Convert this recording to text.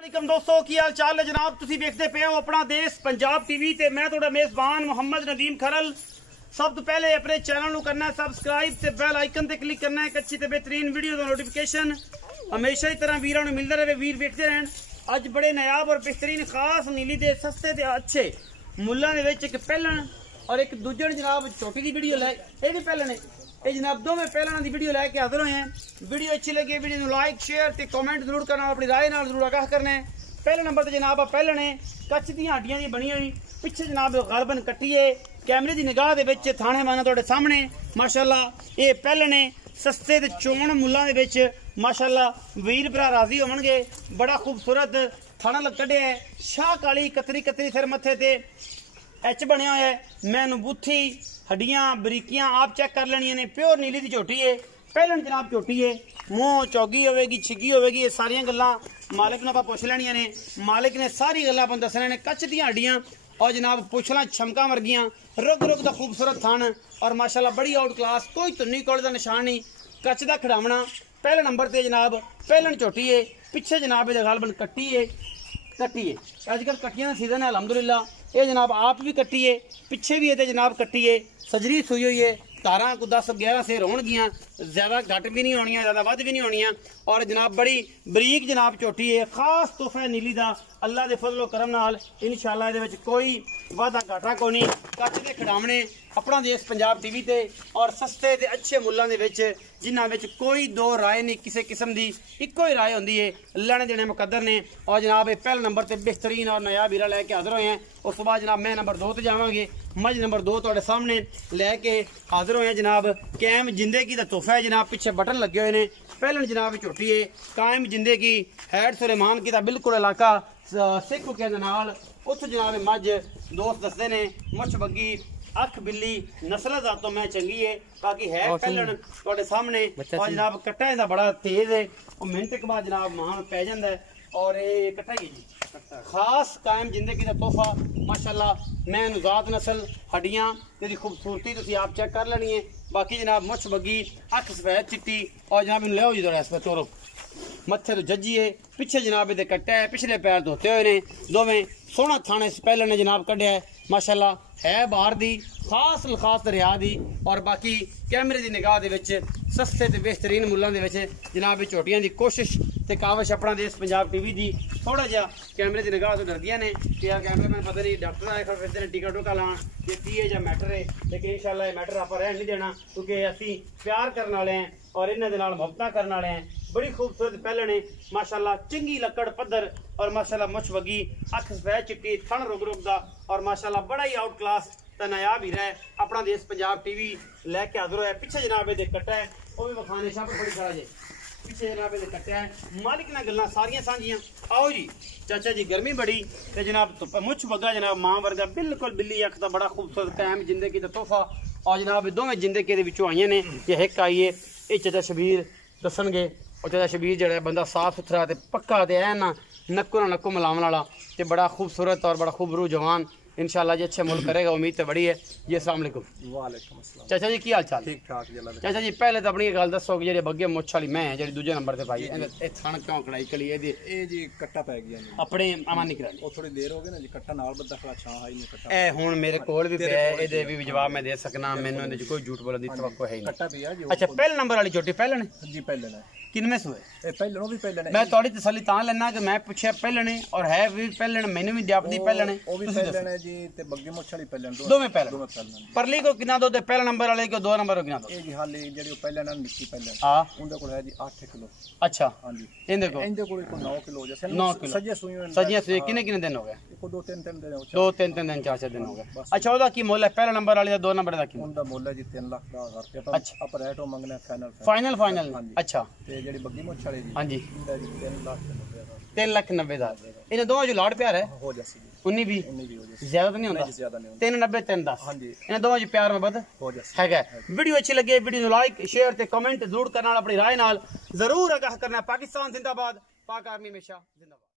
वालेकुम दोस्तों की हाल चाल है जनाब। तुसी देखते पे हो अपना देश पंजाब टीवी ते मैं थोड़ा मेजबान मोहम्मद नदीम खरल। सब तो पहले अपने चैनल को करना है सबसक्राइब ते बेल आइकन ते क्लिक करना है। एक अच्छी ते बेहतरीन वीडियो का नोटिफिकेशन हमेशा ही तरह वीरों ने मिलता रहे। वीर देखते रहन। अज बड़े नायाब और बेहतरीन खास नीली दे सस्ते ते अच्छे मुल्लां दे विच एक पहलन और एक दूजन जनाब छोटी दी वीडियो लै ये भी पहलन है। ये जनाब दोवें पहलना की वीडियो लैके हाजिर हुए हैं। वीडियो अच्छी लगी वीडियो लाइक शेयर ते कमेंट जरूर करना, अपनी राय नाल जरूर आगाह करना है। पहले नंबर ते जनाब पहलन है कच्च दी हड्डियां दी बनी हुई पिछे जनाब गलबन कट्टी है कैमरे की निगाह दे विच थाने माना तुहाडे सामने माशाअल्लाह ये पहलन है सस्ते ते चोण मुल्लां दे विच माशाअल्लाह वीर भरा राजी होवणगे। बड़ा खूबसूरत थाना कढ़िया है शाह काली कतरी कतरी सिर मत्थे ते एच बनया है। मैनू बूथी हड्डियां बरीकियां आप चेक कर लेनिया ने। प्योर नीली की झोटी है पहलन जनाब झोटी है मूँह चौगी होगी छिगी होगी। ये सारिया गल्लां मालिक ने पुछ लेनिया ने। मालिक ने सारी गल्लां अपन दसने ने। कच्च दी हड्डियां और जनाब पुछला छमका वर्गियां रुग रुग का खूबसूरत थान और माशाल्लाह बड़ी आउट क्लास कोई धुन्नी कोल का निशान नहीं। कच्च का खिडावना पहले नंबर ते जनाब पहलन झोटी है पिछे जनाब ये गलबन कट्टी है अजकल कट्टियां का सीजन है अलहमदुलिल्लाह। ये जनाब आप भी कट्टी है पिछे भी है जनाब कट्टी है सजरी सुई हुई है। तारा को 10-11 सेर होणगियां ज्यादा घट भी नहीं होनियां ज्यादा वध भी नहीं होनियां और जनाब बड़ी बरीक जनाब झोटी है। खास तोहफा नीली दा अल्लाह दे फजलो करम नाल इंशाअल्लाह इहदे विच कोई वादा घाटा कोई नहीं। कच्च दे खिडावणे अपना देश पंजाब टीवी ते और सस्ते ते अच्छे मुल्लां दे विच जिन्हां विच कोई दो राय नहीं किसी किस्म दी इक्को ही राय होंदी है। लैणे देने मुकद्दर ने और जनाब ये पहले नंबर ते बेहतरीन और नया वीरा लैके हाजिर होए हैं। उस तो बाद जनाब मैं नंबर 2 ते जावांगे। मज नंबर 2 तुहाडे सामने लैके हाजिर होए हैं जनाब। कायम जिंदगी का तोहफा है जनाब पिछे बटन लगे हुए हैं। पहलन जनाब झोटी है कायम जिंदगी हैड सुलेमान की बिल्कुल इलाका सिख के नाल उत जनाब मज दोस्त दसते ने मुछ बग्गी अख बिल्ली नस्ल जातों मैं चंगी है बाकी है पहलन तुहाडे सामने और जनाब कट्टा इहदा बड़ा तेज है और मिनट के बाद जनाब महान पै जांदा है और ये कट्टा ही जी खास कायम जिंदगी का तोहफा माशाअल्लाह। मैं नुजात नस्ल हड्डियां इसकी खूबसूरती तुसीं आप चेक कर लेनी है। बाकी जनाब मुछ बग्गी अख सफेद चिट्टी और जनाब इन लियाओ जी थोड़ा इस पर तोरो मत्थे तो जज्जी है पिछे जनाब ये कट्टा है पिछले पैर धोते हुए ने दोवें सोहना थाने पहले ने जनाब कढ़िया है माशाअल्लाह है बाहर दी खास लखास दरिया दी और बाकी कैमरे की निगाह दे विच सस्ते ते बेहतरीन मुल्लां दे विच जनाब झोटियां दी कोशिश ते काविश अपना देश पंजाब टीवी दी थोड़ा जा कैमरे की निगाह तो डरदियां ने कि यार कैमरे मैन पता नहीं डॉक्टर आए फिरते हैं टिका टुका लाण ये की है या मैटर है लेकिन इंशाअल्लाह ये मैटर आप रहन नहीं देना क्योंकि असीं प्यार करने वाले हैं और इन्हां दे नाल मुहब्बतां करने वाले हैं। बड़ी खूबसूरत पहलन है माशाअल्लाह चंगी लकड़ पत्थर और माशाअल्लाह मुछ बगी अख सफेद चिट्टी थन रुग रुग दा और माशाअल्लाह बड़ा ही आउट क्लास नायाब हीरा है। अपना देश पंजाब टीवी लैके हाजिर है। पिछे जनाब ये कट्टा है वह भी विखाने शाह बड़ी खड़ा जे पिछे जनाब ये कट्टा है मालिक ने गल्लां सारियां सांझियां। आओ जी चाचा जी गर्मी बड़ी ते जनाब मुछ बगा जनाब मां वर्गा बिल्कुल बिल्ली अख दा बड़ा खूबसूरत कायम जिंदगी दा तोहफा और जनाब दोवें जिंदगी दे विचों आईयां ने। ये हिक आई है ये चाचा शबीर दसणगे और चाचा शबीर जड़ा बंदा साफ सुथरा ते पक्का ते ऐ ना नक्को ना नक्को मिलावन वाला ते बड़ा खूबसूरत और बड़ा खूबरू जवान इंशाअल्लाह जी अच्छे मुल्क करेगा उम्मीद तो बड़ी है जी। अस्सलाम वालेकुम। वालेकुम अस्सलाम चाचा जी की हाल चाल ठीक ठाक चाचा जी पहले तो अपनी गल दसो कि जेडे बग्गे मुछ वाली मैं जेडी दूजे नंबर ते पाई ए थण क्यों कढ़ाई कली ए जी कट्टा पै गया जी अपने अमान नहीं करानी ओ थोड़ी देर हो गई ना जी कट्टा नाल बद्दा खड़ा छां आई नहीं कट्टा ए हुन मेरे कोल भी पे एदे भी जवाब मैं दे सकना मेनू इहदे कोई झूठ बोलने दी तवक्को है नहीं। कट्टा भी है जी अच्छा पहले नंबर वाली छोटी पहले ने जी पहले ने किनमें सुए ए पहले भी पहले ने मैं थोड़ी तसल्ली तां लेना कि मैं पूछया पहले ने और है भी पहले ने मैंने भी जापदी पहले ने ओ भी पहले ने जी ते बग्गे मुछ वाली पहले दो में पहले परली को कितना दो पहले नंबर वाले को 2 नंबर को कितना दो ए जी हाली जेडी पहले ना निक्की पहले हां उनदे कोल है जी 8 किलो। अच्छा हां जी इनदे को 9 किलो जैसे 9 किलो सजे सुई सजियां सुई किने किने दिन हो गए को 2-3 दिन हो 2-3 दिन 4 दिन हो गए। अच्छा ओदा की मोल है पहला नंबर वाले दा 2 नंबर दा की उनदा मोल है जी 3 लाख 10,000 रुपया पर अच्छा आप रेट मंगना फाइनल अच्छा ते जेडी बग्गी मुछ वाली जी हां जी 3 लाख 90,000 3,90,000 इन्हें दोवां जो लाड़ प्यार है हो जासी 19 भी ज्यादा तो नहीं होता ज्यादा नहीं होता 390 310 हां जी इन्हें दोवां जो प्यार में बद हो जासी है। वीडियो अच्छी लगे वीडियो लाइक शेयर ते कमेंट जरूर करना अपनी राय नाल जरूर आगाह करना। पाकिस्तान जिंदाबाद पाक आर्मी हमेशा जिंदाबाद।